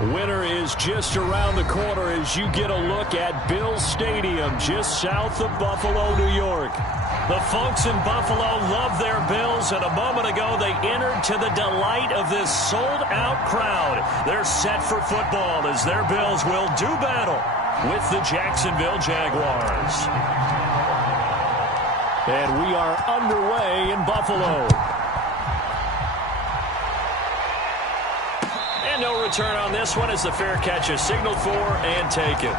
Winter is just around the corner as you get a look at Bills Stadium just south of Buffalo, New York. The folks in Buffalo love their Bills, and a moment ago they entered to the delight of this sold-out crowd. They're set for football as their Bills will do battle with the Jacksonville Jaguars. And we are underway in Buffalo. And no return on this one as the fair catch is signaled for and taken.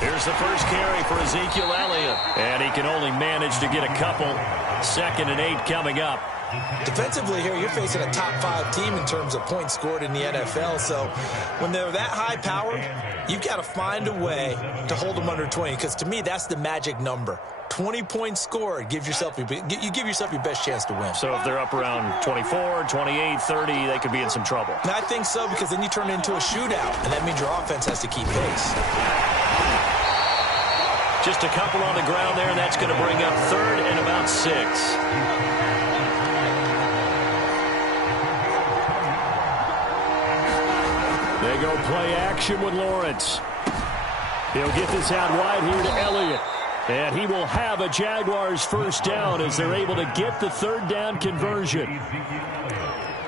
Here's the first carry for Ezekiel Elliott. And he can only manage to get a couple. 2nd and 8 coming up. Defensively here, you're facing a top 5 team in terms of points scored in the NFL. So when they're that high-powered, you've got to find a way to hold them under 20. Because to me, that's the magic number. 20 points scored, you give yourself your best chance to win. So if they're up around 24, 28, 30, they could be in some trouble. I think so, because then you turn it into a shootout, and that means your offense has to keep pace. Just a couple on the ground there, and that's going to bring up 3rd and about 6. They go play action with Lawrence. He'll get this out wide here to Elliott. And he will have a Jaguars first down as they're able to get the 3rd down conversion.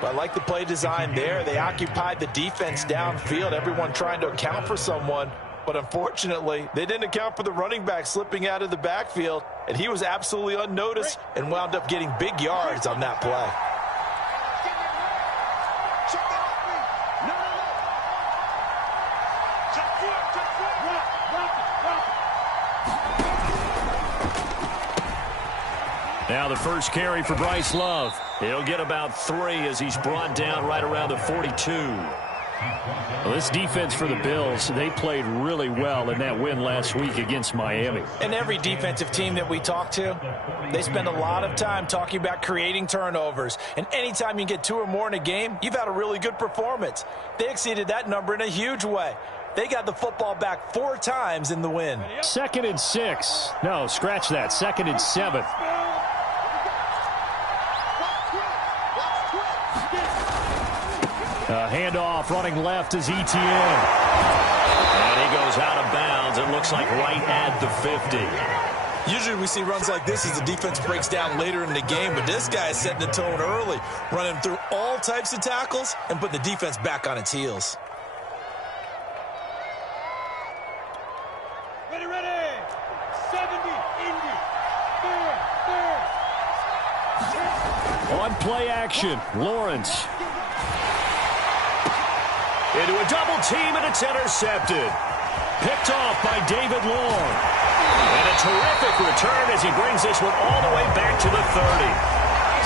I like the play design there. They occupied the defense downfield, everyone trying to account for someone. But unfortunately, they didn't account for the running back slipping out of the backfield, and he was absolutely unnoticed and wound up getting big yards on that play. Now the first carry for Bryce Love. He'll get about 3 as he's brought down right around the 42. Well, this defense for the Bills, they played really well in that win last week against Miami. And every defensive team that we talk to, they spend a lot of time talking about creating turnovers. And anytime you get 2 or more in a game, you've had a really good performance. They exceeded that number in a huge way. They got the football back 4 times in the win. 2nd and 6. No, scratch that. 2nd and 7. Handoff running left is Etienne. And he goes out of bounds. It looks like right at the 50. Usually we see runs like this as the defense breaks down later in the game, but this guy is setting the tone early, running through all types of tackles and putting the defense back on its heels. Ready, ready. 70, Indy. Third. On play action, Lawrence. Into a double team, and it's intercepted. Picked off by David Long. And a terrific return as he brings this one all the way back to the 30.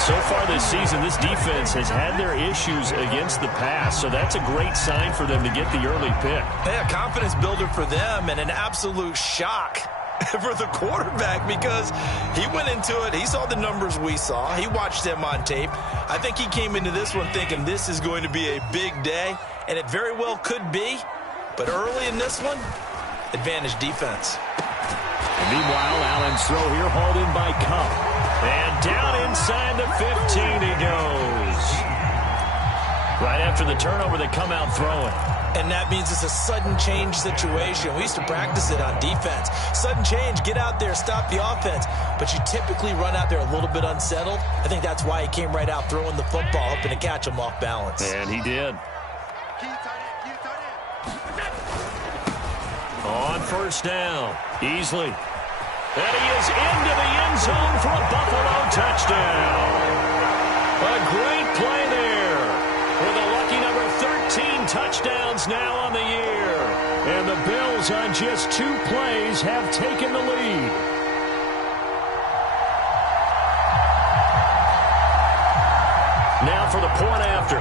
So far this season, this defense has had their issues against the pass, so that's a great sign for them to get the early pick. Yeah, confidence builder for them and an absolute shock for the quarterback because he went into it. He saw the numbers we saw. He watched them on tape. I think he came into this one thinking this is going to be a big day. And it very well could be, but early in this one, advantage defense. And meanwhile, Allen's throw here hauled in by Cup. And down inside the 15 he goes. Right after the turnover, they come out throwing. And that means it's a sudden change situation. We used to practice it on defense. Sudden change, get out there, stop the offense. But you typically run out there a little bit unsettled. I think that's why he came right out throwing the football, hoping to catch him off balance. And he did. On first down, Easley. And he is into the end zone for a Buffalo touchdown. A great play there with a lucky number 13 touchdowns now on the year. And the Bills on just 2 plays have taken the lead. Now for the point after.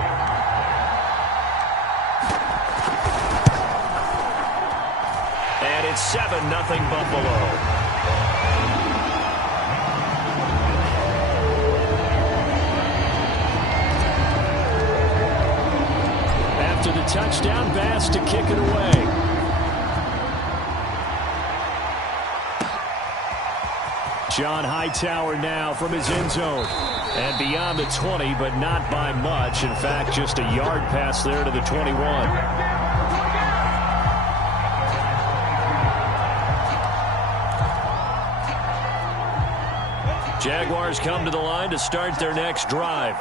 And it's 7-0 Buffalo. After the touchdown, Bass to kick it away. John Hightower now from his end zone. And beyond the 20, but not by much. In fact, just a yard pass there to the 21. Jaguars come to the line to start their next drive.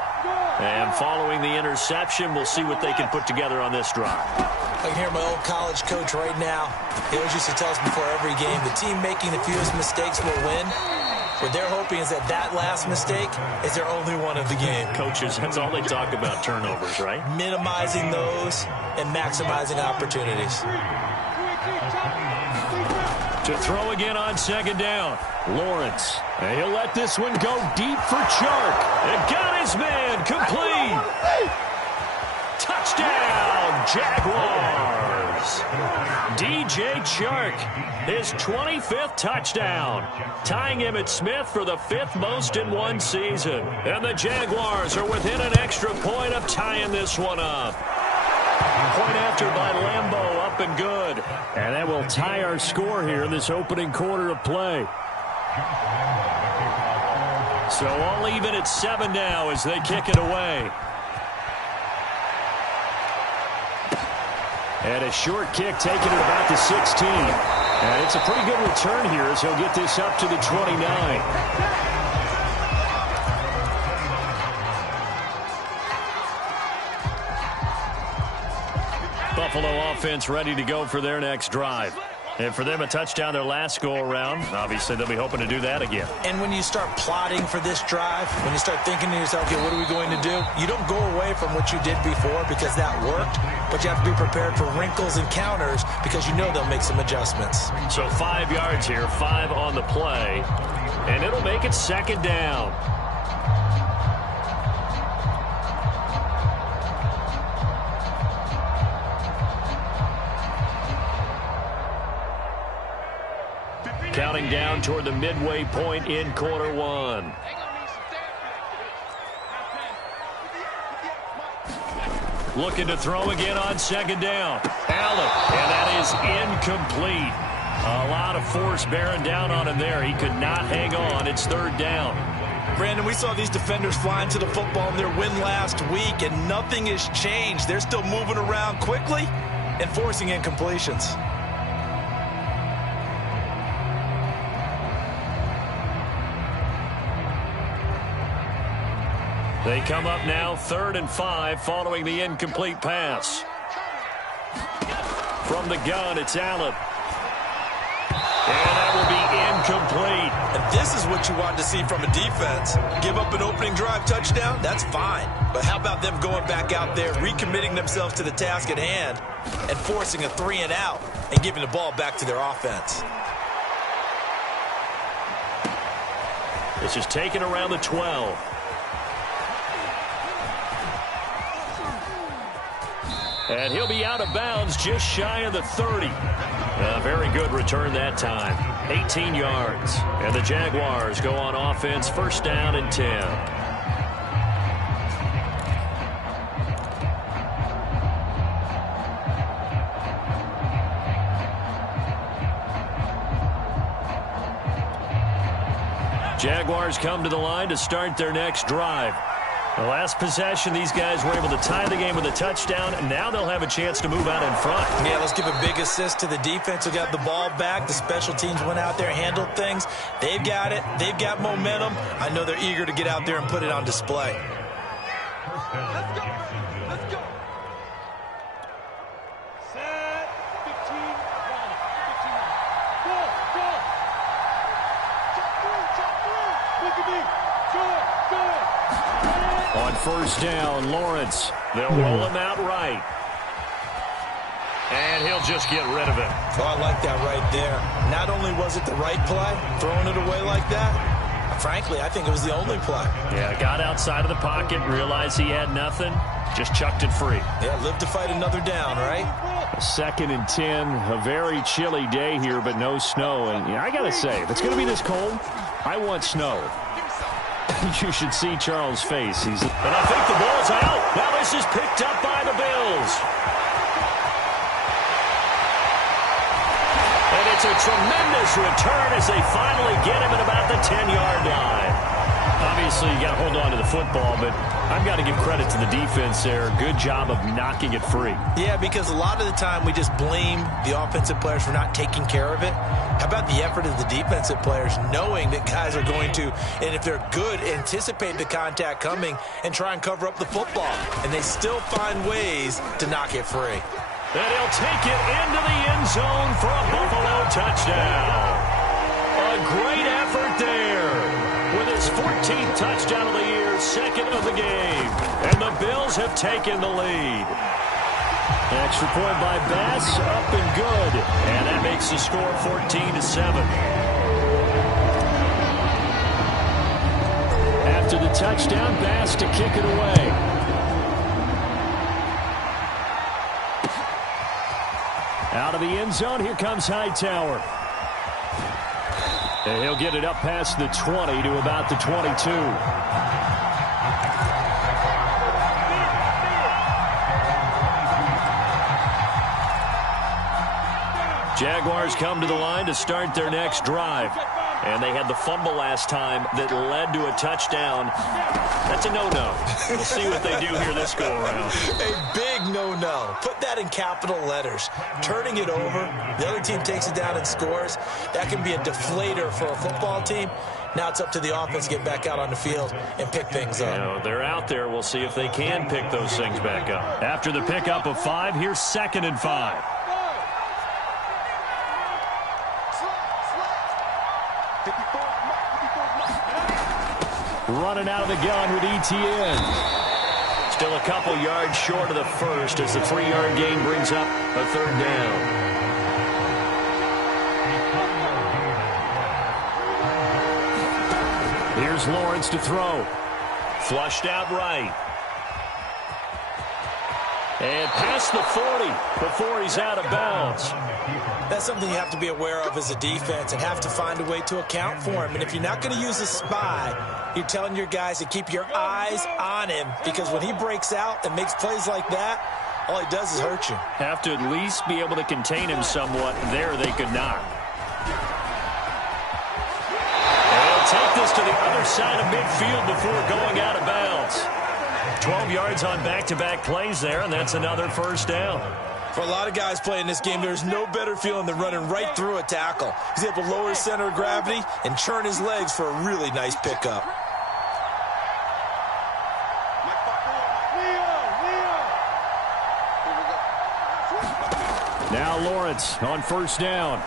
And following the interception, we'll see what they can put together on this drive. I can hear my old college coach right now. He always used to tell us before every game, the team making the fewest mistakes will win. What they're hoping is that last mistake is their only one of the game. Coaches, that's all they talk about, turnovers, right? Minimizing those and maximizing opportunities. To throw again on second down. Lawrence. And he'll let this one go deep for Chark. And got his man complete. Touchdown, Jaguars. DJ Chark, his 25th touchdown, tying Emmitt Smith for the 5th most in one season. And the Jaguars are within an extra point of tying this one up. Point after by Lambeau, up and good. And that will tie our score here in this opening quarter of play. So all even at 7 now as they kick it away. And a short kick taken at about the 16. And it's a pretty good return here as he'll get this up to the 29. Buffalo offense ready to go for their next drive. And for them, a touchdown their last go-around. Obviously, they'll be hoping to do that again. And when you start plotting for this drive, when you start thinking to yourself, okay, what are we going to do? You don't go away from what you did before because that worked, but you have to be prepared for wrinkles and counters because you know they'll make some adjustments. So 5 yards here, 5 on the play, and it'll make it second down. Counting down toward the midway point in quarter one. Looking to throw again on second down. Allen, and that is incomplete. A lot of force bearing down on him there. He could not hang on. It's third down. Brandon, we saw these defenders flying to the football in their win last week, and nothing has changed. They're still moving around quickly and forcing incompletions. They come up now 3rd and 5 following the incomplete pass. From the gun, it's Allen. And that will be incomplete. And this is what you want to see from a defense. Give up an opening drive touchdown, that's fine. But how about them going back out there, recommitting themselves to the task at hand, and forcing a 3 and out and giving the ball back to their offense. This is taken around the 12. And he'll be out of bounds just shy of the 30. A very good return that time. 18 yards. And the Jaguars go on offense, first down and 10. Jaguars come to the line to start their next drive. The last possession, these guys were able to tie the game with a touchdown, and now they'll have a chance to move out in front. Yeah, let's give a big assist to the defense who got the ball back. The special teams went out there, handled things. They've got it. They've got momentum. I know they're eager to get out there and put it on display. Let's go. Let's go. Set. 15. Run. 15. Go. Go. Check through. Look at me. Do it. On first down, Lawrence. They'll roll him out right. And he'll just get rid of it. Oh, I like that right there. Not only was it the right play, throwing it away like that, frankly, I think it was the only play. Yeah, got outside of the pocket, realized he had nothing, just chucked it free. Yeah, live to fight another down, right? 2nd and 10, a very chilly day here, but no snow. And I got to say, if it's going to be this cold, I want snow. You should see Charles' face. And I think the ball's out. Now this is picked up by the Bills. And it's a tremendous return as they finally get him at about the 10-yard line. Obviously, you got to hold on to the football, but I've got to give credit to the defense there. Good job of knocking it free. Yeah, because a lot of the time we just blame the offensive players for not taking care of it. How about the effort of the defensive players knowing that guys are going to, and if they're good, anticipate the contact coming and try and cover up the football. And they still find ways to knock it free. And he'll take it into the end zone for a Buffalo touchdown. A great effort there. With his 14th touchdown of the year, 2nd of the game. And the Bills have taken the lead. Extra point by Bass, up and good. And that makes the score 14-7. After the touchdown, Bass to kick it away. Out of the end zone, here comes Hightower. And he'll get it up past the 20 to about the 22. Jaguars come to the line to start their next drive. And they had the fumble last time that led to a touchdown. That's a no-no. We'll see what they do here this go-around. A big no-no. Put that in capital letters. Turning it over, the other team takes it down and scores. That can be a deflator for a football team. Now it's up to the offense to get back out on the field and pick things up. You know, they're out there. We'll see if they can pick those things back up. After the pickup of 5, here's 2nd and 5. Running out of the gun with ETN. Still a couple yards short of the first as the 3-yard gain brings up a 3rd down. Here's Lawrence to throw. Flushed out right. And past the 40 before he's out of bounds. That's something you have to be aware of as a defense and have to find a way to account for him. And if you're not going to use a spy, you're telling your guys to keep your eyes on him, because when he breaks out and makes plays like that, all he does is hurt you. Have to at least be able to contain him somewhat. There they could not. And they'll take this to the other side of midfield before going out of bounds. 12 yards on back-to-back plays there, and that's another 1st down. For a lot of guys playing this game, there's no better feeling than running right through a tackle. He's able to lower his center of gravity and churn his legs for a really nice pickup. Now Lawrence on 1st down.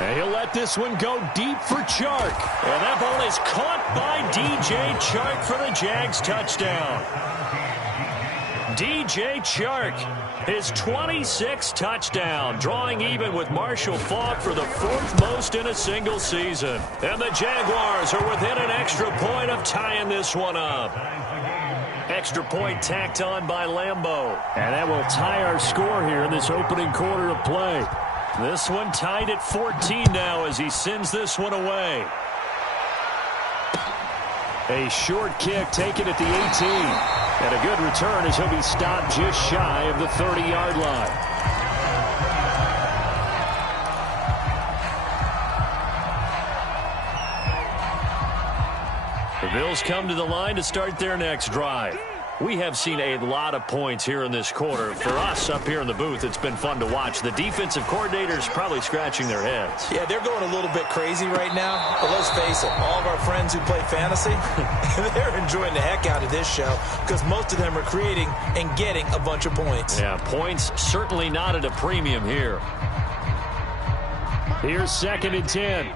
And he'll let this one go deep for Chark. And that ball is caught by DJ Chark for the Jags touchdown. DJ Chark, his 26th touchdown, drawing even with Marshall Faulk for the 4th most in a single season. And the Jaguars are within an extra point of tying this one up. Extra point tacked on by Lambeau. And that will tie our score here in this opening quarter of play. This one tied at 14 now as he sends this one away. A short kick taken at the 18. And a good return as he'll be stopped just shy of the 30-yard line. The Bills come to the line to start their next drive. We have seen a lot of points here in this quarter. For us up here in the booth, it's been fun to watch. The defensive coordinators probably scratching their heads. Yeah, they're going a little bit crazy right now. But let's face it, all of our friends who play fantasy, they're enjoying the heck out of this show because most of them are creating and getting a bunch of points. Yeah, points certainly not at a premium here. Here's 2nd and 10.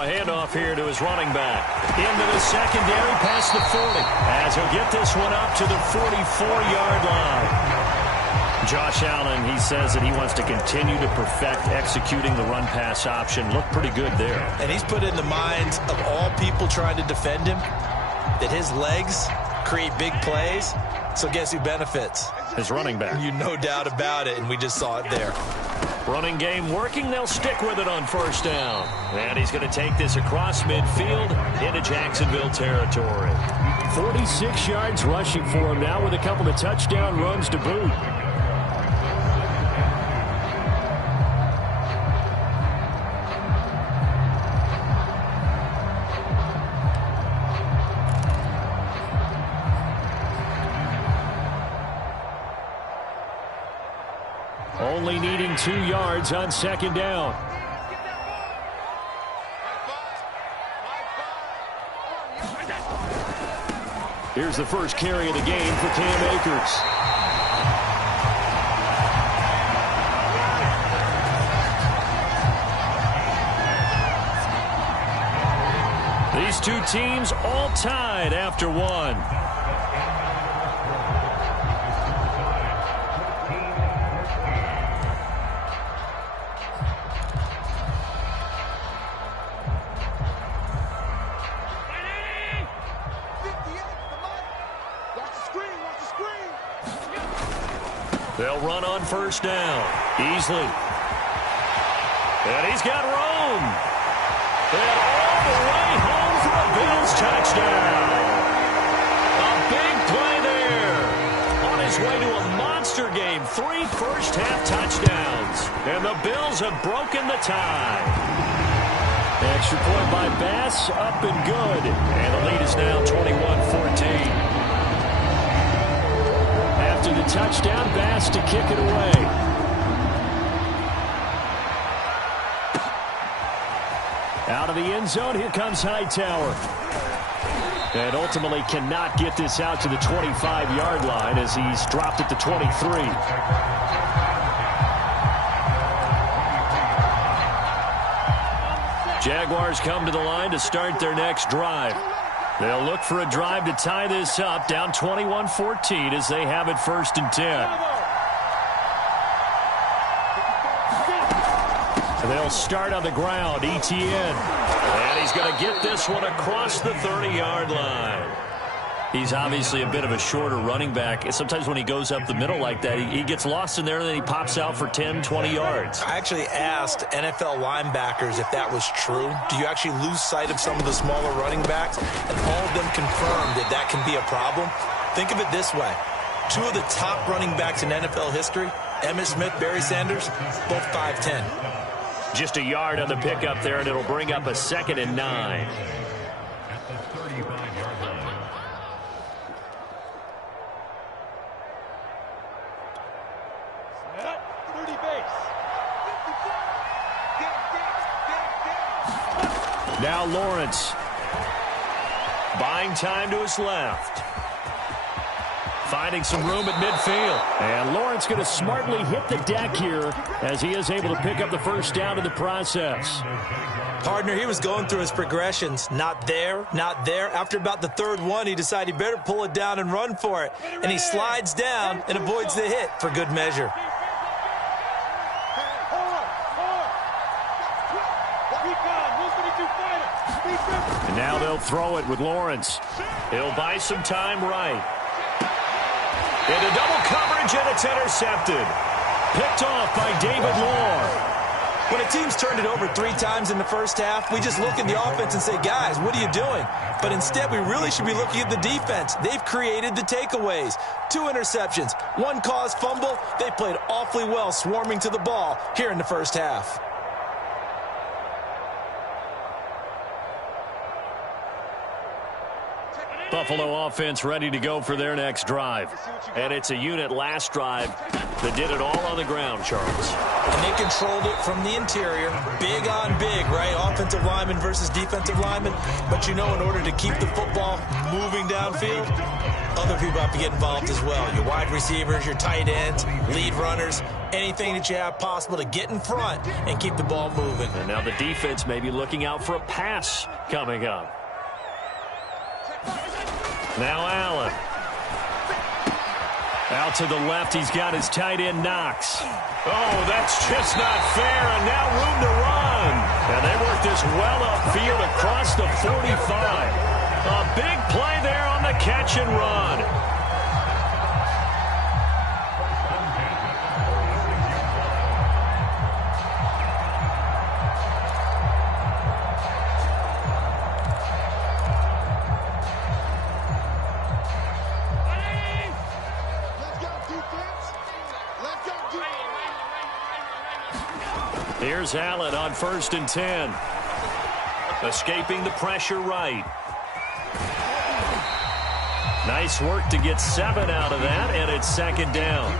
Now a handoff here to his running back. Into the secondary, past the 40. As he'll get this one up to the 44-yard line. Josh Allen, he says that he wants to continue to perfect executing the run-pass option. Looked pretty good there. And he's put in the minds of all people trying to defend him that his legs create big plays. So guess who benefits? His running back. You no doubt about it, and we just saw it there. Running game working. They'll stick with it on first down. And he's going to take this across midfield into Jacksonville territory. 46 yards rushing for him now with a couple of touchdown runs to boot. Only needing 2 yards on second down. Here's the first carry of the game for Cam Akers. These two teams all tied after one. They'll run on first down. Easily. And he's got room. And all the way home for a Bills touchdown. A big play there. On his way to a monster game. 3 first-half touchdowns. And the Bills have broken the tie. Extra point by Bass. Up and good. And the lead is now 21-14. After the touchdown, Bass to kick it away. Out of the end zone, here comes Hightower. And ultimately cannot get this out to the 25-yard line as he's dropped at the 23. Jaguars come to the line to start their next drive. They'll look for a drive to tie this up, down 21-14 as they have it 1st and 10. They'll start on the ground, Etienne. And he's going to get this one across the 30-yard line. He's obviously a bit of a shorter running back. Sometimes when he goes up the middle like that, he gets lost in there, and then he pops out for 10, 20 yards. I actually asked NFL linebackers if that was true. Do you actually lose sight of some of the smaller running backs? And all of them confirmed that that can be a problem. Think of it this way. 2 of the top running backs in NFL history, Emmitt Smith, Barry Sanders, both 5'10". Just a yard on the pickup there, and it'll bring up a 2nd and 9. Now Lawrence. Buying time to his left. Finding some room at midfield. And Lawrence going to smartly hit the deck here as he is able to pick up the first down in the process. Partner, he was going through his progressions. Not there, not there. After about the 3rd one, he decided he better pull it down and run for it. And he slides down and avoids the hit for good measure. And now they'll throw it with Lawrence. He'll buy some time right. Into double coverage, and it's intercepted. Picked off by David Moore. When a team's turned it over 3 times in the first half, we just look at the offense and say, guys, what are you doing? But instead, we really should be looking at the defense. They've created the takeaways. 2 interceptions, 1 caused fumble. They played awfully well swarming to the ball here in the first half. Buffalo offense ready to go for their next drive. And it's a unit last drive that did it all on the ground, Charles. And they controlled it from the interior. Big on big, right? Offensive lineman versus defensive lineman. But you know, in order to keep the football moving downfield, other people have to get involved as well. Your wide receivers, your tight ends, lead runners. anything that you have possible to get in front and keep the ball moving. And now the defense may be looking out for a pass coming up. Now Allen. Out to the left, he's got his tight end Knox. Oh, that's just not fair, and now room to run. And they work this well upfield across the 45. A big play there on the catch and run. Here's Allen on 1st and 10. Escaping the pressure right. Nice work to get 7 out of that, and it's 2nd down.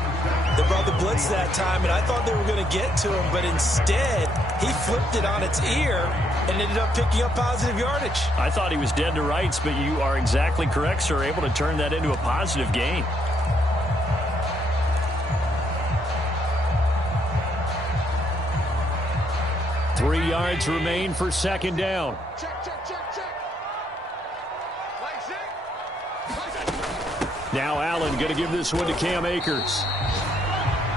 They brought the blitz that time, and I thought they were going to get to him, but instead he flipped it on its ear and ended up picking up positive yardage. I thought he was dead to rights, but you are exactly correct, sir. Able to turn that into a positive gain. Three yards remain for 2nd down. Check, check, check, check. Now Allen going to give this one to Cam Akers.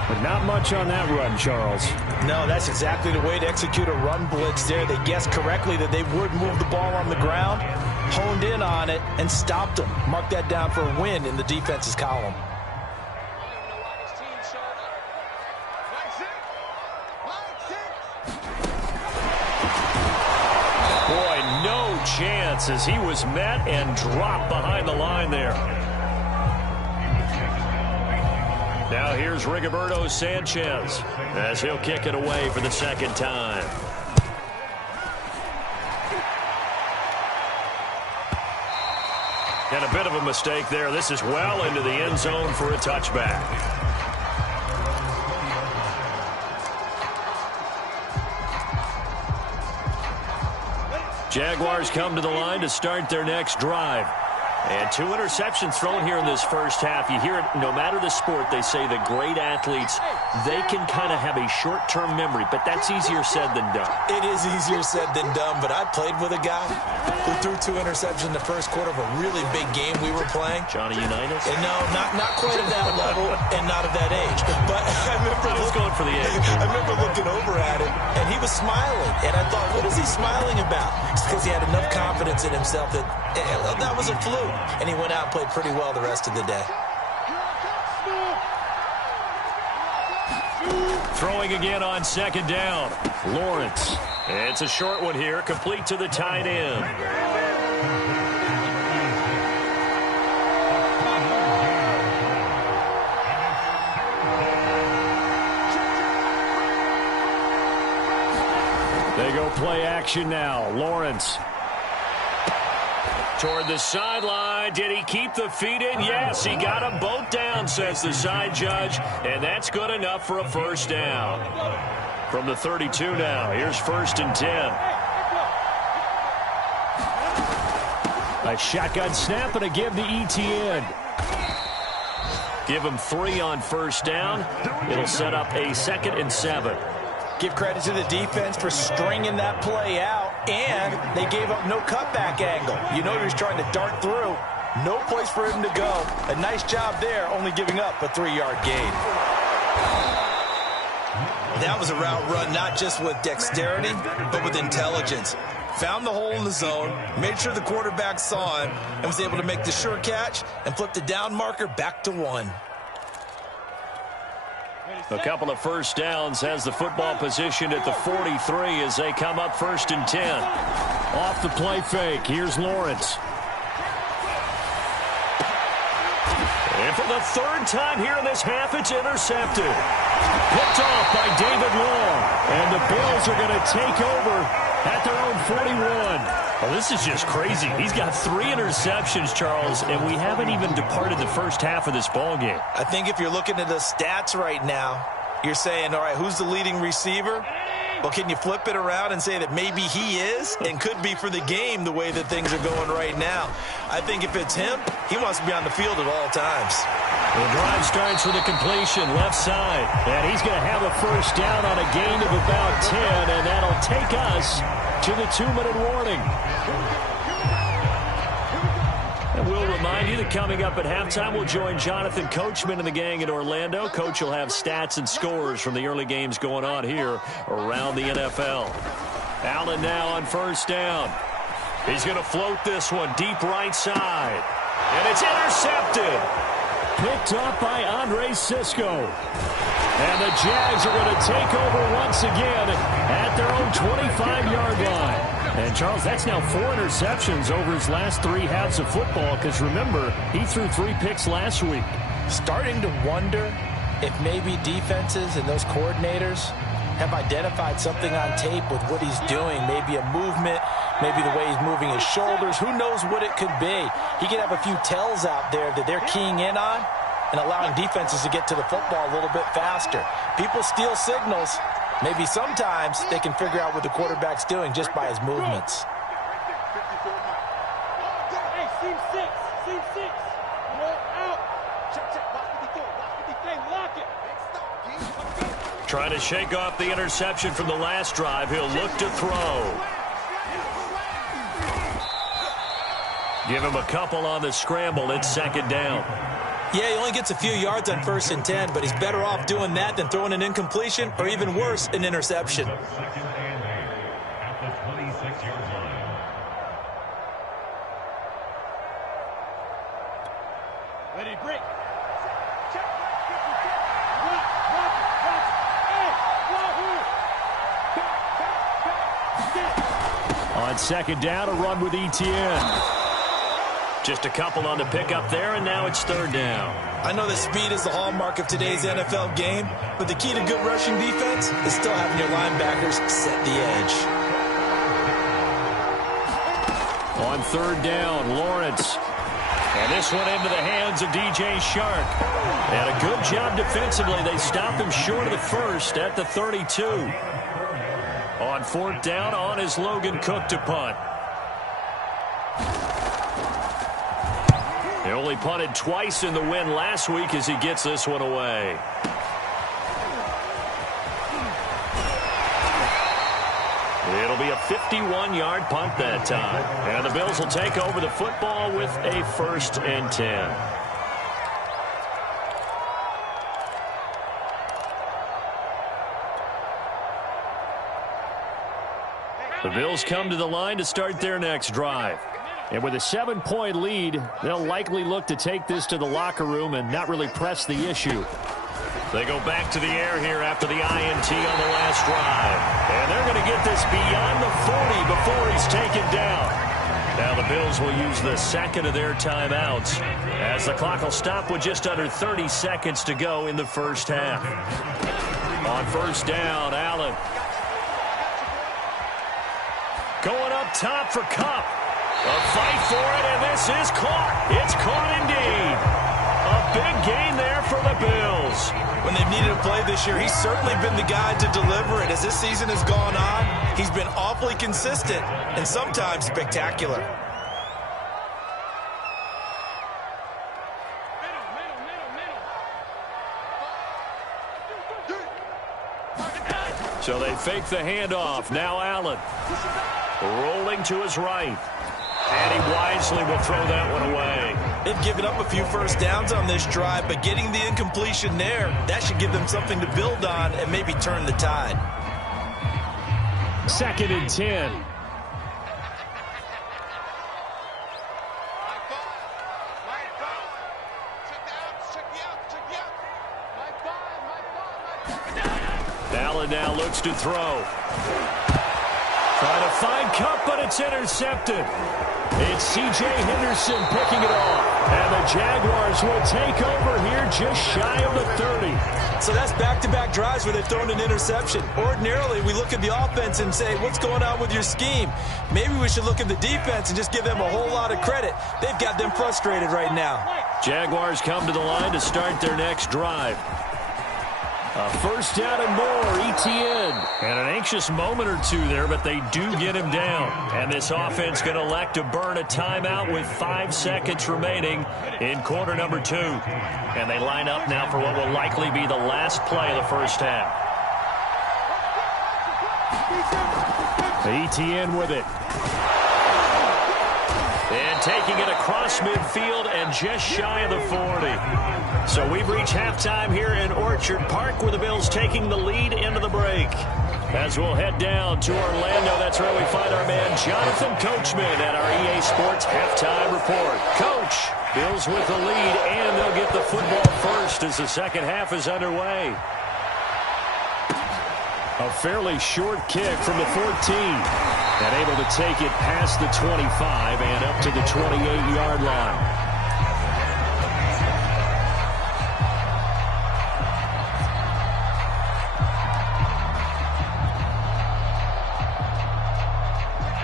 But not much on that run, Charles. No, that's exactly the way to execute a run blitz there. They guessed correctly that they would move the ball on the ground, honed in on it, and stopped them. Mark that down for a win in the defense's column. Boy, no chance as he was met and dropped behind the line there. Now here's Rigoberto Sanchez as he'll kick it away for the 2nd time. And a bit of a mistake there. This is well into the end zone for a touchback. Jaguars come to the line to start their next drive. And 2 interceptions thrown here in this first half. You hear it, no matter the sport, they say the great athletes, they can kind of have a short-term memory, but that's easier said than done. It is easier said than done, but I played with a guy who threw 2 interceptions in the first quarter of a really big game we were playing. Johnny Unitas? And no, not quite at that level and not at that age. But I remember going for the age. I remember looking over at him, and he was smiling. And I thought, what is he smiling about? It's because he had enough confidence in himself that that was a fluke. And he went out and played pretty well the rest of the day. Throwing again on 2nd down. Lawrence. It's a short one here, complete to the tight end. They go play action now. Lawrence. Toward the sideline. Did he keep the feet in? Yes, he got them both down, says the side judge. And that's good enough for a 1st down. From the 32 now. Here's 1st and 10. A shotgun snap and a give to Etienne. Give him 3 on 1st down. It'll set up a 2nd and 7. Give credit to the defense for stringing that play out, and they gave up no cutback angle. You know he was trying to dart through. No place for him to go. A nice job there, only giving up a 3-yard gain. That was a route run not just with dexterity, but with intelligence. Found the hole in the zone, made sure the quarterback saw him, and was able to make the sure catch and flip the down marker back to 1. A couple of 1st downs, has the football positioned at the 43 as they come up 1st and 10. Off the play fake, here's Lawrence. And for the 3rd time here in this half, it's intercepted. Picked off by David Long. And the Bills are going to take over at their own 41. Well, this is just crazy. He's got 3 interceptions, Charles, and we haven't even departed the first half of this ballgame. I think if you're looking at the stats right now, you're saying, all right, who's the leading receiver? Well, can you flip it around and say that maybe he is and could be for the game the way that things are going right now? I think if it's him, he wants to be on the field at all times. The drive starts with a completion left side. And he's going to have a first down on a gain of about 10, and that'll take us to the 2-minute warning. And we'll remind you that coming up at halftime, we'll join Jonathan Coachman and the gang in Orlando. Coach will have stats and scores from the early games going on here around the NFL. Allen now on first down. He's going to float this one deep right side. And it's intercepted. Picked up by Andre Cisco. And the Jags are going to take over once again at their own 25-yard line. And, Charles, that's now 4 interceptions over his last 3 halves of football because, remember, he threw 3 picks last week. Starting to wonder if maybe defenses and those coordinators have identified something on tape with what he's doing, maybe a movement, maybe the way he's moving his shoulders. Who knows what it could be? He could have a few tells out there that they're keying in on and allowing defenses to get to the football a little bit faster. People steal signals. Maybe sometimes they can figure out what the quarterback's doing just by his movements. Hey, seam 6. Roll out. Check. Watch 53. Lock it. Trying to shake off the interception from the last drive. He'll look to throw. Give him a couple on the scramble. It's second down. Yeah, he only gets a few yards on 1st and 10, but he's better off doing that than throwing an incompletion or even worse, an interception. Ready, break. On second down, a run with Etienne. Just a couple on the pickup there, and now it's third down. I know that speed is the hallmark of today's NFL game, but the key to good rushing defense is still having your linebackers set the edge. On third down, Lawrence. And this one into the hands of DJ Shark. And a good job defensively. They stopped him short of the first at the 32. On fourth down, on is Logan Cook to punt. They only punted twice in the win last week as he gets this one away. It'll be a 51-yard punt that time. And the Bills will take over the football with a 1st and 10. The Bills come to the line to start their next drive. And with a 7-point lead, they'll likely look to take this to the locker room and not really press the issue. They go back to the air here after the INT on the last drive. And they're going to get this beyond the 40 before he's taken down. Now the Bills will use the second of their timeouts as the clock will stop with just under 30 seconds to go in the first half. On first down, Allen. Going up top for Kupp. A fight for it, and this is caught. It's caught indeed. A big gain there for the Bills. When they've needed a play this year, he's certainly been the guy to deliver it. As this season has gone on, he's been awfully consistent and sometimes spectacular. So they fake the handoff. Now Allen rolling to his right. And he wisely will throw that one away. They've given up a few first downs on this drive, but getting the incompletion there, that should give them something to build on and maybe turn the tide. 2nd and 10. Allen now looks to throw. Trying to find Kupp, but it's intercepted. It's C.J. Henderson picking it off. And the Jaguars will take over here just shy of the 30. So that's back-to-back drives where they've thrown an interception. Ordinarily, we look at the offense and say, what's going on with your scheme? Maybe we should look at the defense and just give them a whole lot of credit. They've got them frustrated right now. Jaguars come to the line to start their next drive. A first down and more, ETN. And an anxious moment or two there, but they do get him down. And this offense going to elect to burn a timeout with 5 seconds remaining in quarter number 2. And they line up now for what will likely be the last play of the first half. ETN with it. And taking it across midfield and just shy of the 40. So we've reached halftime here in Orchard Park with the Bills taking the lead into the break. As we'll head down to Orlando, that's where we find our man Jonathan Coachman at our EA Sports Halftime Report. Coach, Bills with the lead, and they'll get the football first as the second half is underway. A fairly short kick from the 14. And able to take it past the 25 and up to the 28-yard line.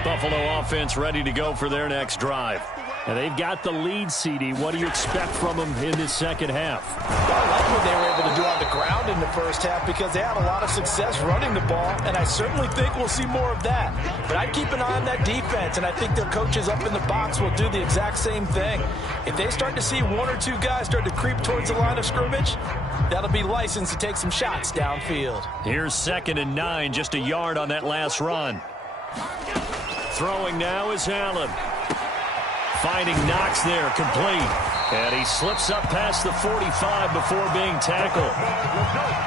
Buffalo offense ready to go for their next drive. And they've got the lead, CD. What do you expect from them in this second half? I like what they were able to do on the ground in the first half because they had a lot of success running the ball, and I certainly think we'll see more of that. But I'd keep an eye on that defense, and I think their coaches up in the box will do the exact same thing. If they start to see 1 or 2 guys start to creep towards the line of scrimmage, that'll be licensed to take some shots downfield. Here's 2nd and 9, just a yard on that last run. Throwing now is Allen. Finding Knox there, complete. And he slips up past the 45 before being tackled.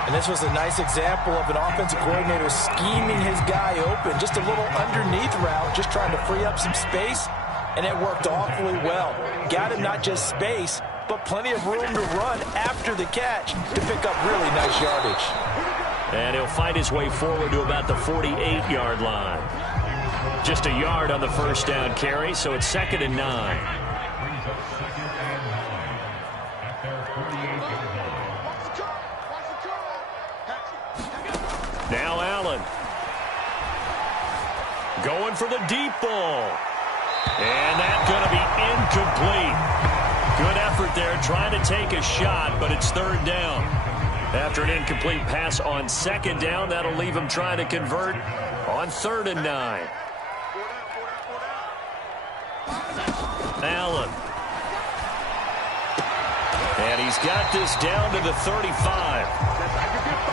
And this was a nice example of an offensive coordinator scheming his guy open. Just a little underneath route, just trying to free up some space. And it worked awfully well. Got him not just space, but plenty of room to run after the catch to pick up really nice yardage. And he'll find his way forward to about the 48-yard line. Just a yard on the first down carry, so it's 2nd and 9. Now Allen. Going for the deep ball. And that's going to be incomplete. Good effort there, trying to take a shot, but it's 3rd down. After an incomplete pass on 2nd down, that'll leave him trying to convert on 3rd and 9. Allen. And he's got this down to the 35.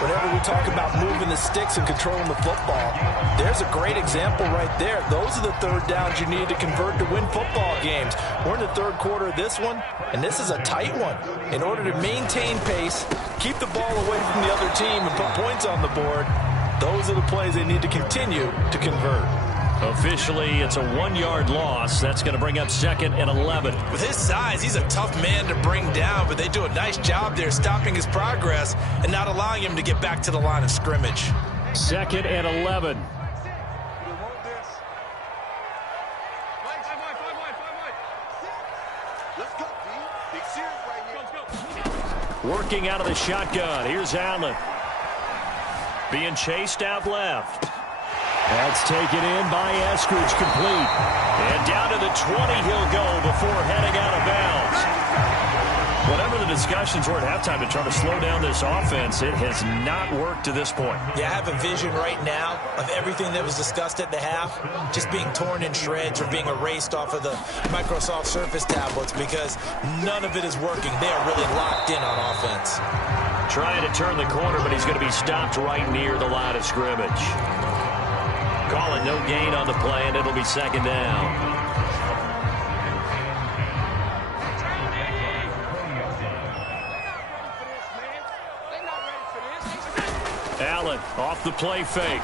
Whenever we talk about moving the sticks and controlling the football, there's a great example right there. Those are the 3rd downs you need to convert to win football games. We're in the 3rd quarter of this one, and this is a tight one. In order to maintain pace, keep the ball away from the other team, and put points on the board, those are the plays they need to continue to convert. Officially, it's a 1-yard loss. That's going to bring up 2nd and 11. With his size, he's a tough man to bring down, but they do a nice job there stopping his progress and not allowing him to get back to the line of scrimmage. 2nd and 11. Working out of the shotgun. Here's Allen. Being chased out left. That's taken in by Eskridge, complete. And down to the 20 he'll go before heading out of bounds. Whatever the discussions were at halftime to try to slow down this offense, it has not worked to this point. Yeah, I have a vision right now of everything that was discussed at the half just being torn in shreds or being erased off of the Microsoft Surface tablets because none of it is working. They are really locked in on offense. Trying to turn the corner, but he's going to be stopped right near the line of scrimmage. Calling no gain on the play, and it'll be 2nd down. Allen off the play fake.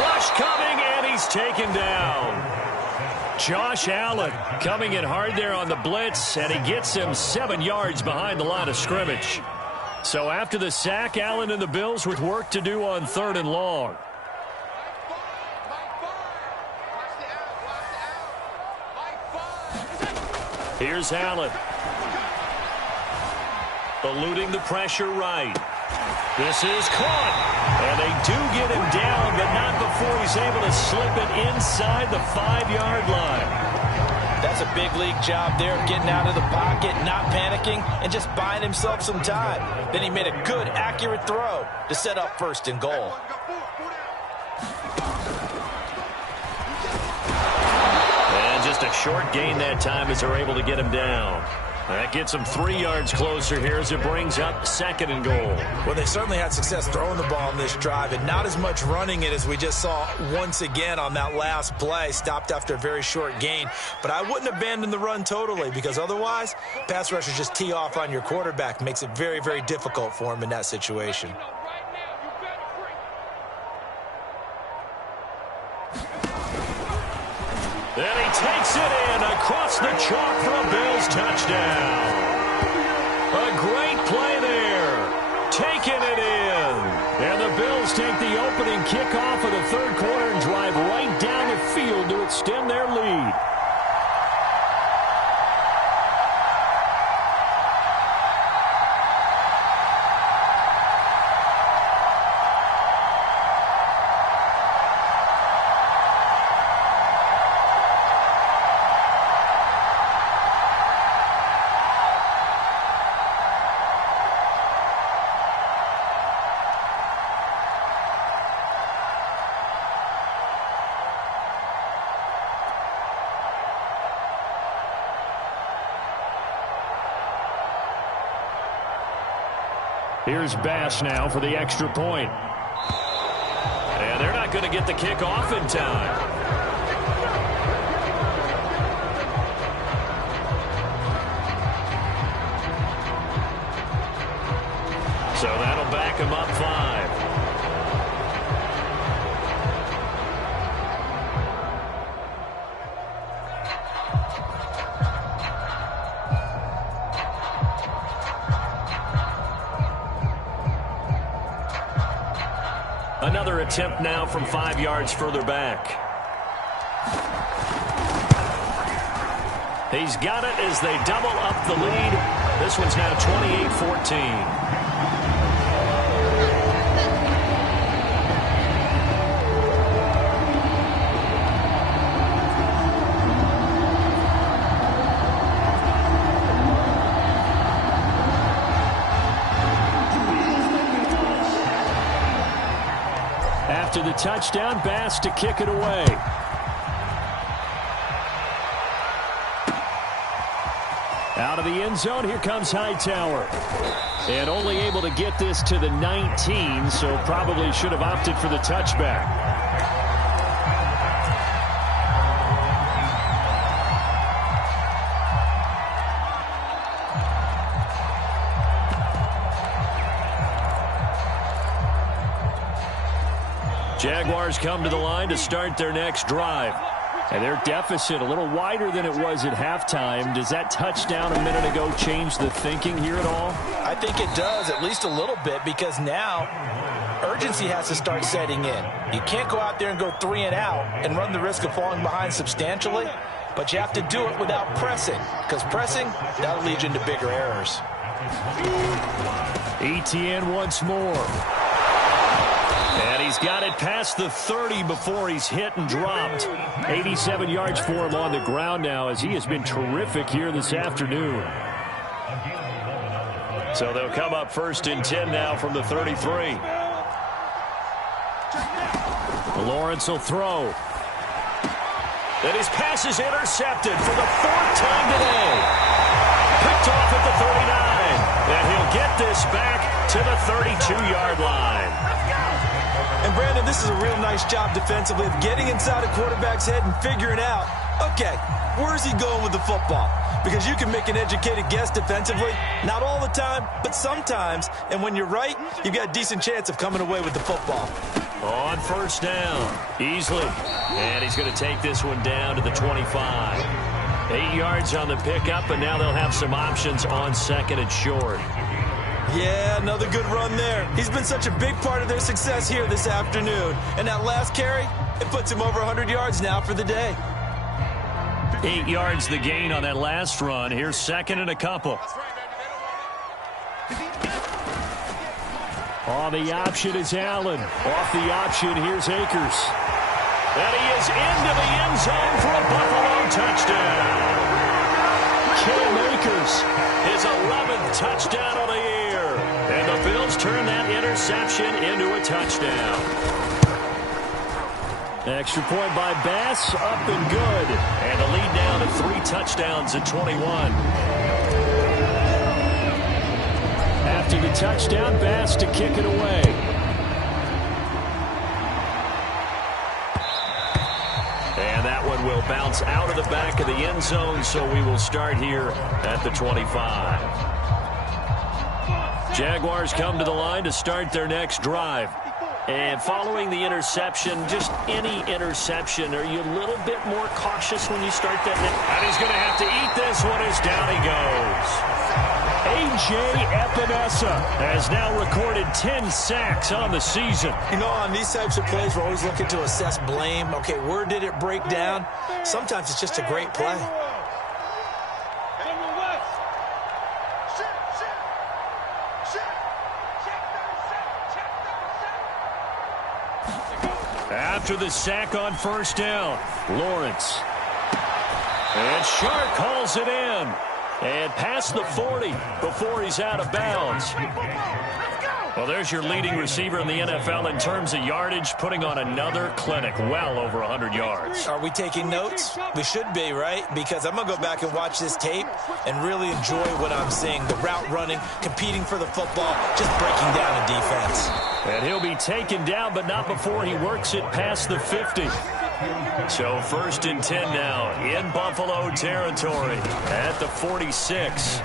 Rush coming, and he's taken down. Josh Allen coming in hard there on the blitz, and he gets him 7 yards behind the line of scrimmage. So after the sack, Allen and the Bills with work to do on 3rd and long. Here's Allen. Eluding the pressure right. This is caught. And they do get him down, but not before he's able to slip it inside the 5-yard line. That's a big league job there of getting out of the pocket, not panicking. risking and just buying himself some time. Then he made a good, accurate throw to set up 1st and goal. And just a short gain that time as they're able to get him down. That gets them 3 yards closer here as it brings up 2nd and goal. Well, they certainly had success throwing the ball in this drive and not as much running it as we just saw once again on that last play. Stopped after a very short gain. But I wouldn't abandon the run totally because otherwise, pass rushers just tee off on your quarterback. Makes it very, very difficult for him in that situation. Then he takes it in across the chalk for a Bills touchdown. A great play there. Taking it in. And the Bills take the opening kickoff of the 3rd quarter and drive right down the field to extend their lead. Here's Bass now for the extra point. And they're not going to get the kick off in time. So that'll back him up 5. Another attempt now from 5 yards further back. He's got it as they double up the lead. This one's now 28-14. After the touchdown, Bass to kick it away. Out of the end zone, here comes Hightower. And only able to get this to the 19, so probably should have opted for the touchback. Jaguars come to the line to start their next drive. And their deficit a little wider than it was at halftime. Does that touchdown a minute ago change the thinking here at all? I think it does, at least a little bit, because now urgency has to start setting in. You can't go out there and go 3 and out and run the risk of falling behind substantially, but you have to do it without pressing, because pressing, that'll lead you into bigger errors. Etienne once more. And he's got it past the 30 before he's hit and dropped. 87 yards for him on the ground now as he has been terrific here this afternoon. So they'll come up 1st and 10 now from the 33. Lawrence will throw. Then his pass is intercepted for the 4th time today. Picked off at the 39. And he'll get this back to the 32-yard line. And, Brandon, this is a real nice job defensively of getting inside a quarterback's head and figuring out, okay, where's he going with the football? Because you can make an educated guess defensively, not all the time, but sometimes. And when you're right, you've got a decent chance of coming away with the football. On 1st down, easily. And he's going to take this one down to the 25. 8 yards on the pickup, and now they'll have some options on 2nd and short. Yeah, another good run there. He's been such a big part of their success here this afternoon. And that last carry, it puts him over 100 yards now for the day. 8 yards the gain on that last run. Here's 2nd and a couple. On the option is Allen. Off the option, here's Akers. And he is into the end zone for a Buffalo touchdown. Cam Akers Packers. His 11th touchdown of the year. And the Bills turn that interception into a touchdown. Extra point by Bass, up and good. And the lead down to 3 touchdowns at 21. After the touchdown, Bass to kick it away. And that one will bounce out of the back of the end zone, so we will start here at the 25. Jaguars come to the line to start their next drive. And following the interception, just any interception, are you a little bit more cautious when you start that? And he's going to have to eat this one as down he goes. JayHill77's has now recorded 10 sacks on the season. You know, on these types of plays, we're always looking to assess blame. Okay, where did it break down? Sometimes it's just a great play. After the sack on first down, Lawrence. And Shark calls it in. And past the 40 before he's out of bounds. Well, there's your leading receiver in the NFL in terms of yardage, putting on another clinic, well over 100 yards. Are we taking notes? We should be, right? Because I'm going to go back and watch this tape and really enjoy what I'm seeing. The route running, competing for the football, just breaking down a defense. And he'll be taken down, but not before he works it past the 50. So 1st and 10 now in Buffalo territory at the 46.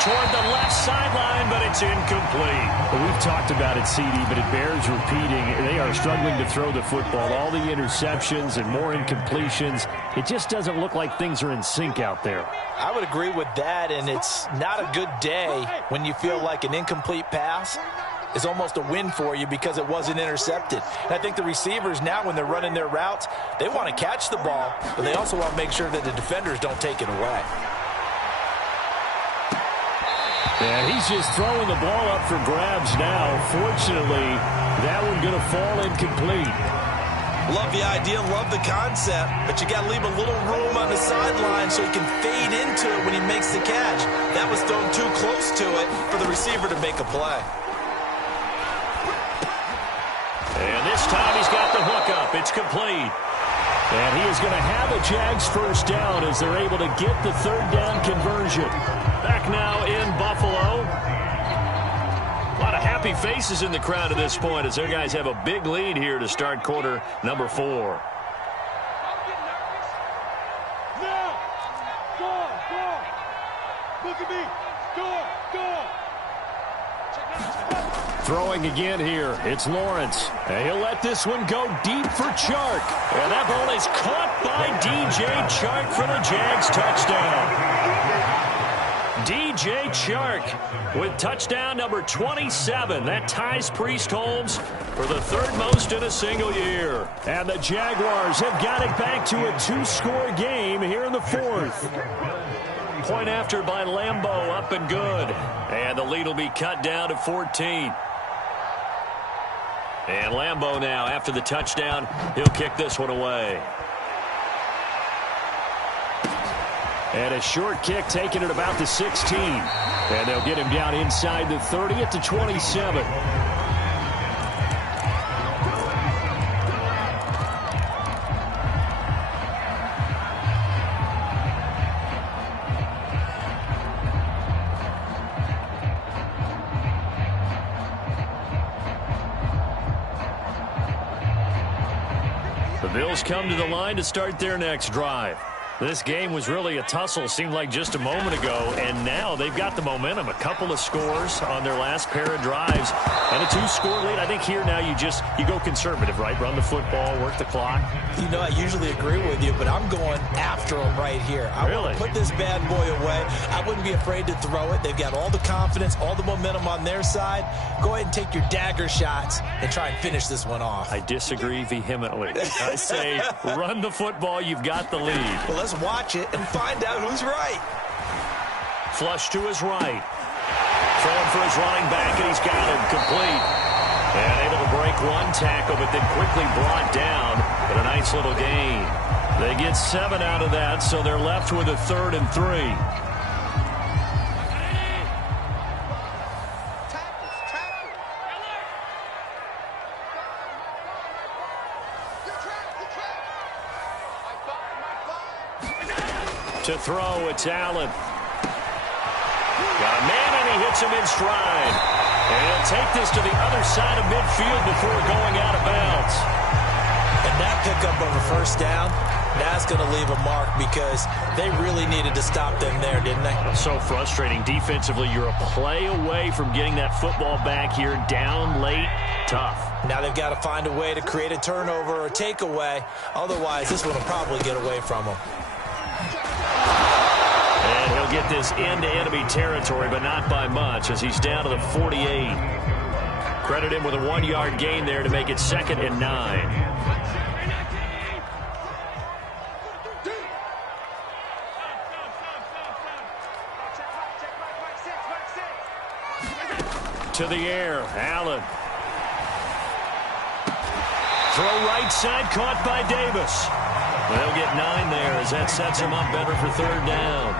Toward the left sideline, but it's incomplete. Well, we've talked about it, CD, but it bears repeating. They are struggling to throw the football. All the interceptions and more incompletions. It just doesn't look like things are in sync out there. I would agree with that, and it's not a good day when you feel like an incomplete pass is almost a win for you because it wasn't intercepted. And I think the receivers now, when they're running their routes, they want to catch the ball, but they also want to make sure that the defenders don't take it away. And he's just throwing the ball up for grabs now. Fortunately, that one going to fall incomplete. Love the idea, love the concept, but you got to leave a little room on the sideline so he can fade into it when he makes the catch. That was thrown too close to it for the receiver to make a play. And this time he's got the hook up. It's complete. And he is going to have a Jags first down as they're able to get the 3rd down conversion. Back now in Buffalo. A lot of happy faces in the crowd at this point as their guys have a big lead here to start quarter number 4. Look at me. Score. Throwing again here, it's Lawrence. And he'll let this one go deep for Chark. And that ball is caught by DJ Chark for the Jags touchdown. DJ Chark with touchdown number 27. That ties Priest Holmes for the 3rd most in a single year. And the Jaguars have got it back to a 2-score game here in the 4th. Point after by Lambeau, up and good. And the lead will be cut down to 14. And Lambeau now, after the touchdown, he'll kick this one away. And a short kick taken at about the 16. And they'll get him down inside the 30 at the 27. The Bills come to the line to start their next drive. This game was really a tussle, seemed like just a moment ago, and now they've got the momentum. A couple of scores on their last pair of drives, and a 2-score lead. I think here now you go conservative, right? Run the football, work the clock. You know, I usually agree with you, but I'm going after them right here. I want to put this bad boy away. I wouldn't be afraid to throw it. They've got all the confidence, all the momentum on their side. Go ahead and take your dagger shots and try and finish this one off. I disagree vehemently. I say run the football. You've got the lead. Well, let's watch it and find out who's right. Flush to his right. Throwing for his running back, and he's got him complete. And able to break one tackle, but then quickly brought down. But a nice little gain. They get 7 out of that, so they're left with a 3rd and 3. To throw, it's Allen. Got a man, and he hits him in stride. And he'll take this to the other side of midfield before going out of bounds. And that pickup of a first down, that's going to leave a mark because they really needed to stop them there, didn't they? So frustrating. Defensively, you're a play away from getting that football back here. Down late, tough. Now they've got to find a way to create a turnover or takeaway. Otherwise, this one will probably get away from them. And he'll get this into enemy territory, but not by much, as he's down to the 48. Credit him with a 1-yard gain there to make it 2nd and 9. To the air, Allen. Throw right side, caught by Davis. They'll get 9 there as that sets him up better for 3rd down.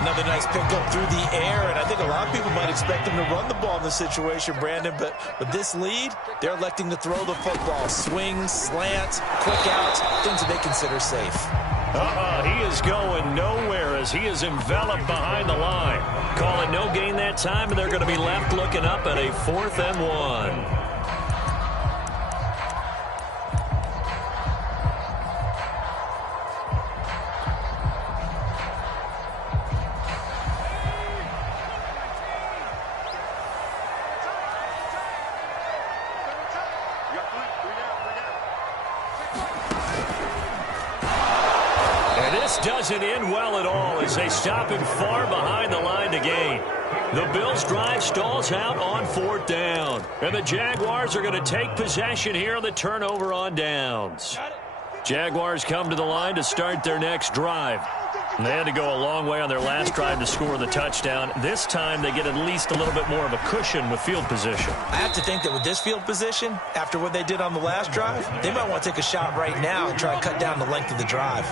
Another nice pickup through the air, and I think a lot of people might expect them to run the ball in this situation, Brandon, but with this lead, they're electing to throw the football. Swings, slants, quick outs, things that they consider safe. He is going nowhere as he is enveloped behind the line. Call it no gain that time, and they're going to be left looking up at a 4th and 1. Doesn't end well at all as they stop him far behind the line to gain. The Bills' drive stalls out on 4th down. And the Jaguars are going to take possession here on the turnover on downs. Jaguars come to the line to start their next drive. And they had to go a long way on their last drive to score the touchdown. This time they get at least a little bit more of a cushion with field position. I have to think that with this field position, after what they did on the last drive, they might want to take a shot right now and try and cut down the length of the drive.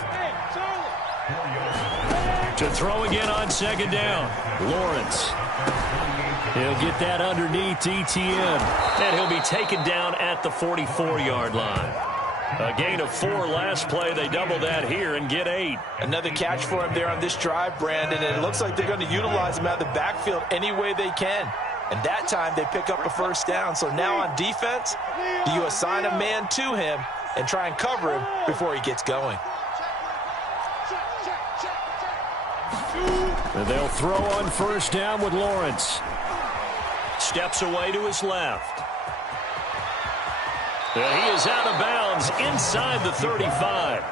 To throw again on 2nd down, Lawrence. He'll get that underneath ETN, and he'll be taken down at the 44-yard line. A gain of 4 last play. They double that here and get 8. Another catch for him there on this drive, Brandon, and it looks like they're going to utilize him out of the backfield any way they can. And that time they pick up a first down. So now on defense, do you assign a man to him and try and cover him before he gets going? And they'll throw on first down with Lawrence. Steps away to his left. And he is out of bounds inside the 35.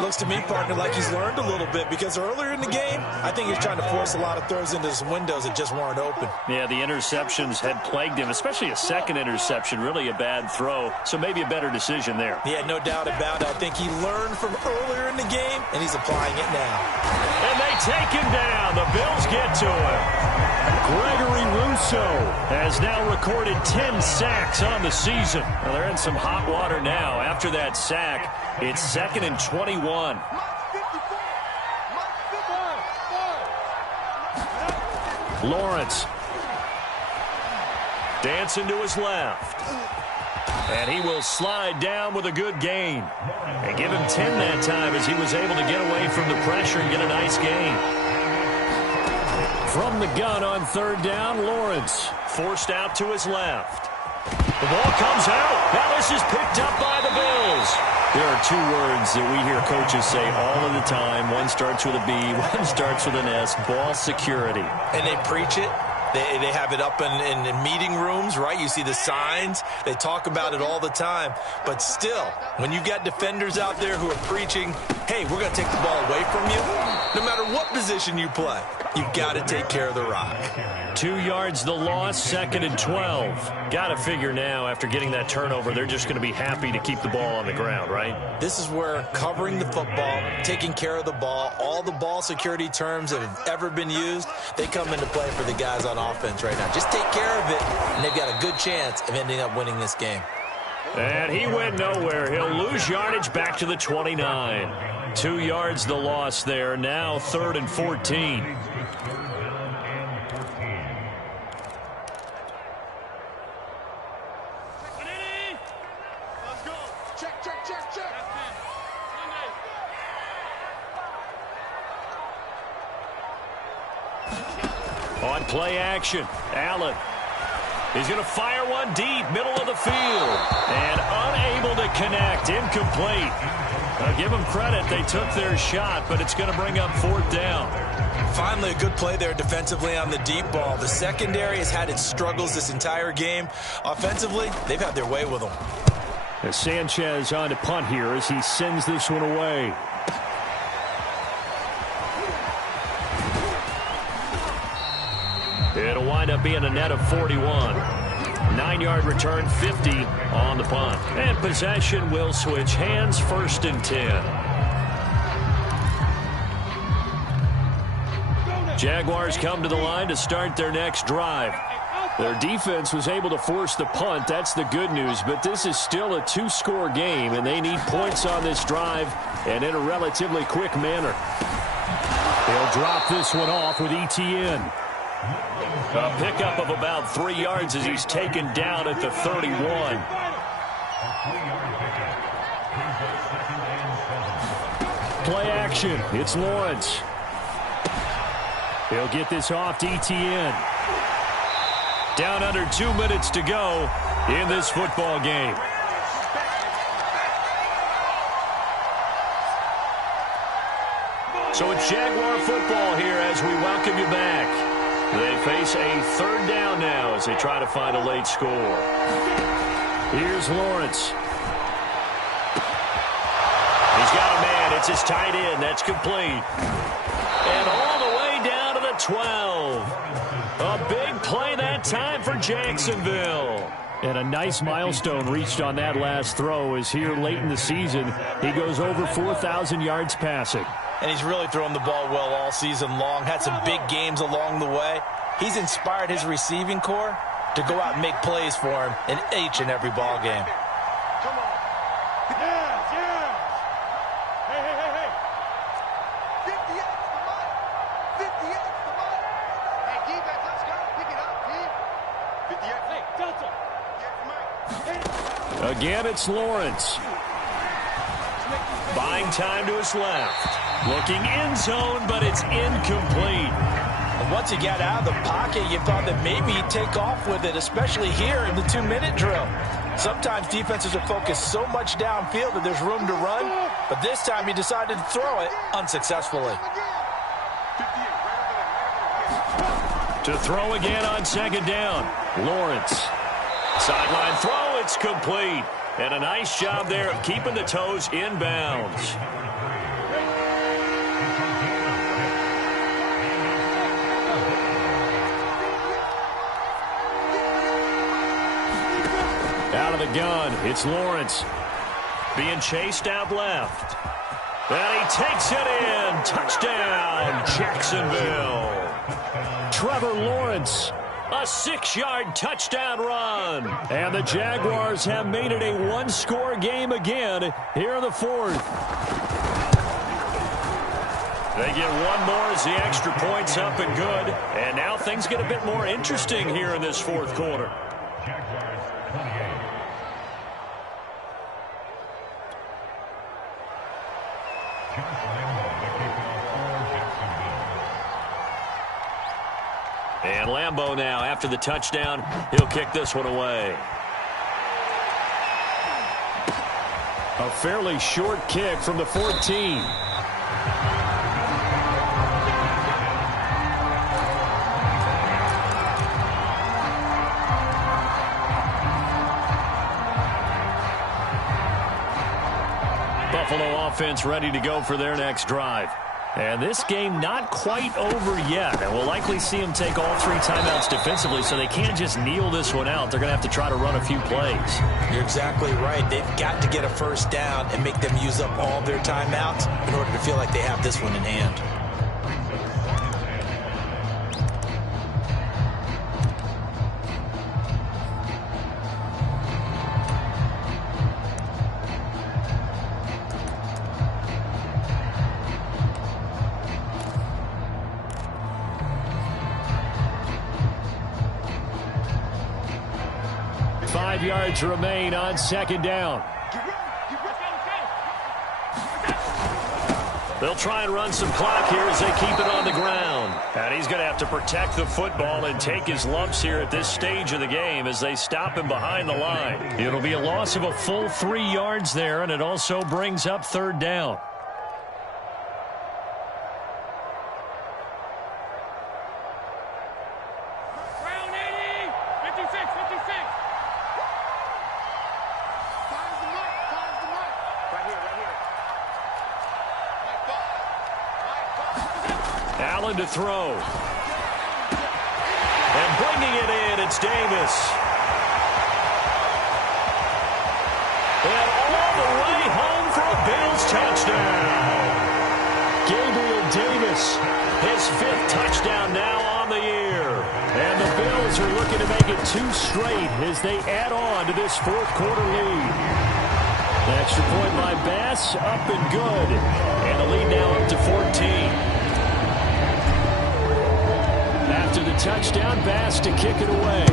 Looks to me, partner, like he's learned a little bit because earlier in the game, I think he was trying to force a lot of throws into some windows that just weren't open. Yeah, the interceptions had plagued him, especially a second interception, really a bad throw. So maybe a better decision there. Yeah, no doubt about it. I think he learned from earlier in the game, and he's applying it now. And they take him down. The Bills get to him. Gregory Rousseau has now recorded 10 sacks on the season. Well, they're in some hot water now. After that sack, it's 2nd and 21. Lawrence. Dancing to his left. And he will slide down with a good gain. And give him 10 that time as he was able to get away from the pressure and get a nice gain. From the gun on 3rd down, Lawrence forced out to his left. The ball comes out. Now this is picked up by the Bills. There are 2 words that we hear coaches say all of the time. One starts with a B, one starts with an S, ball security. And they preach it. They have it up in meeting rooms, right? You see the signs. They talk about it all the time. But still, when you've got defenders out there who are preaching, hey, we're going to take the ball away from you, no matter what position you play, you've got to take care of the rock. 2 yards the loss, 2nd and 12. Got to figure now, after getting that turnover, they're just going to be happy to keep the ball on the ground, right? This is where covering the football, taking care of the ball, all the ball security terms that have ever been used, they come into play for the guys on offense right now. Just take care of it, and they've got a good chance of ending up winning this game. And he went nowhere. He'll lose yardage back to the 29. 2 yards the loss there. Now 3rd and 14. On play action, Allen. He's going to fire one deep, middle of the field. And unable to connect, incomplete. Give them credit, they took their shot, but it's going to bring up 4th down. Finally, a good play there defensively on the deep ball. The secondary has had its struggles this entire game. Offensively, they've had their way with them. As Sanchez on to punt here as he sends this one away. It'll wind up being a net of 41. 9-yard return, 50 on the punt. And possession will switch hands, 1st and 10. Jaguars come to the line to start their next drive. Their defense was able to force the punt. That's the good news. But this is still a 2-score game, and they need points on this drive and in a relatively quick manner. They'll drop this one off with ETN. A pickup of about 3 yards as he's taken down at the 31. Play action. It's Lawrence. He'll get this off to ETN. Down under 2 minutes to go in this football game. So it's Jaguar football here as we welcome you back. They face a 3rd down now as they try to find a late score. Here's Lawrence. He's got a man. It's his tight end. That's complete. And all the way down to the 12. A big play that time for Jacksonville. And a nice milestone reached on that last throw as here late in the season, he goes over 4,000 yards passing. And he's really thrown the ball well all season long. Had some big games along the way. He's inspired his receiving core to go out and make plays for him in each and every ball game. Come on. Yeah, yeah. Hey. 50 extra money. 50 extra money. Hey, defense, let's go. Pick it up, team. 50 extra. Hey, Delta. Again, it's Lawrence. Buying time to his left. Looking end zone, but it's incomplete. And once he got out of the pocket, you thought that maybe he'd take off with it, especially here in the 2-minute drill. Sometimes defenses are focused so much downfield that there's room to run, but this time he decided to throw it unsuccessfully. To throw again on 2nd down. Lawrence. Sideline throw, it's complete. And a nice job there of keeping the toes inbounds. Out of the gun, it's Lawrence. Being chased out left. And he takes it in. Touchdown, Jacksonville. Trevor Lawrence. A 6-yard touchdown run. And the Jaguars have made it a 1-score game again here in the 4th. They get one more as the extra point's up and good. And now things get a bit more interesting here in this 4th quarter. And Lambeau now, after the touchdown, he'll kick this one away. A fairly short kick from the 14. Buffalo offense ready to go for their next drive. And this game not quite over yet. And we'll likely see them take all 3 timeouts defensively, so they can't just kneel this one out. They're going to have to try to run a few plays. You're exactly right. They've got to get a 1st down and make them use up all their timeouts in order to feel like they have this one in hand. 5 yards remain on second down. They'll try and run some clock here as they keep it on the ground. And he's going to have to protect the football and take his lumps here at this stage of the game as they stop him behind the line. It'll be a loss of a full 3 yards there, and it also brings up third down. Allen to throw. And bringing it in, it's Davis. And all the way home for a Bills touchdown. Gabriel Davis, his 5th touchdown now on the year. And the Bills are looking to make it 2 straight as they add on to this 4th quarter lead. The extra point by Bass, up and good. And the lead now up to 14. After the touchdown, Bass to kick it away.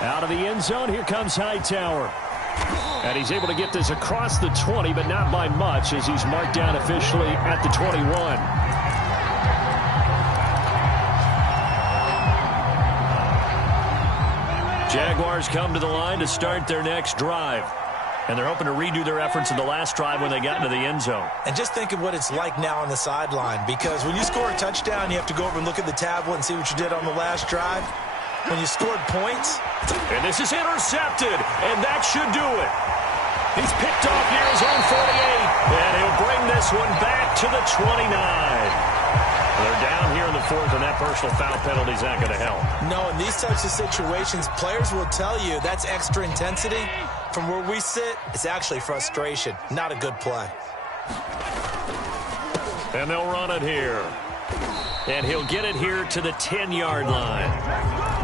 Out of the end zone, here comes Hightower. And he's able to get this across the 20, but not by much as he's marked down officially at the 21. Jaguars come to the line to start their next drive. And they're hoping to redo their efforts in the last drive when they got into the end zone. And just think of what it's like now on the sideline, because when you score a touchdown, you have to go over and look at the tablet and see what you did on the last drive. When you scored points. And this is intercepted, and that should do it. He's picked off near his own 48, and he'll bring this one back to the 29. They're down here in the 4th, and that personal foul penalty is not going to help. No, in these types of situations, players will tell you that's extra intensity. From where we sit, it's actually frustration. Not a good play. And they'll run it here. And he'll get it here to the 10-yard line.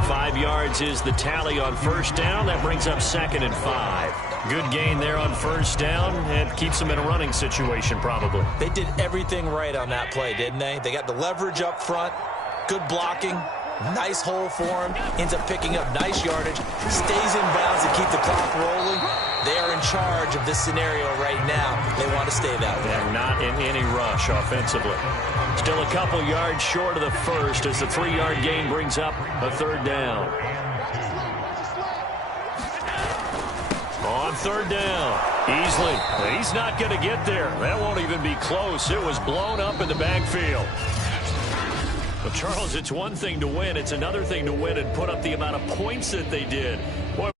5 yards is the tally on first down. That brings up 2nd and 5. Good gain there on first down. And keeps them in a running situation, probably. They did everything right on that play, didn't they? They got the leverage up front, good blocking, nice hole for him, ends up picking up nice yardage, stays in bounds to keep the clock rolling. They are in charge of this scenario right now. They want to stay that way. And not in any rush offensively. Still a couple yards short of the first as the 3-yard gain brings up a third down. On third down, easily. He's not going to get there. That won't even be close. It was blown up in the backfield. But, Charles, it's one thing to win. It's another thing to win and put up the amount of points that they did. Boy,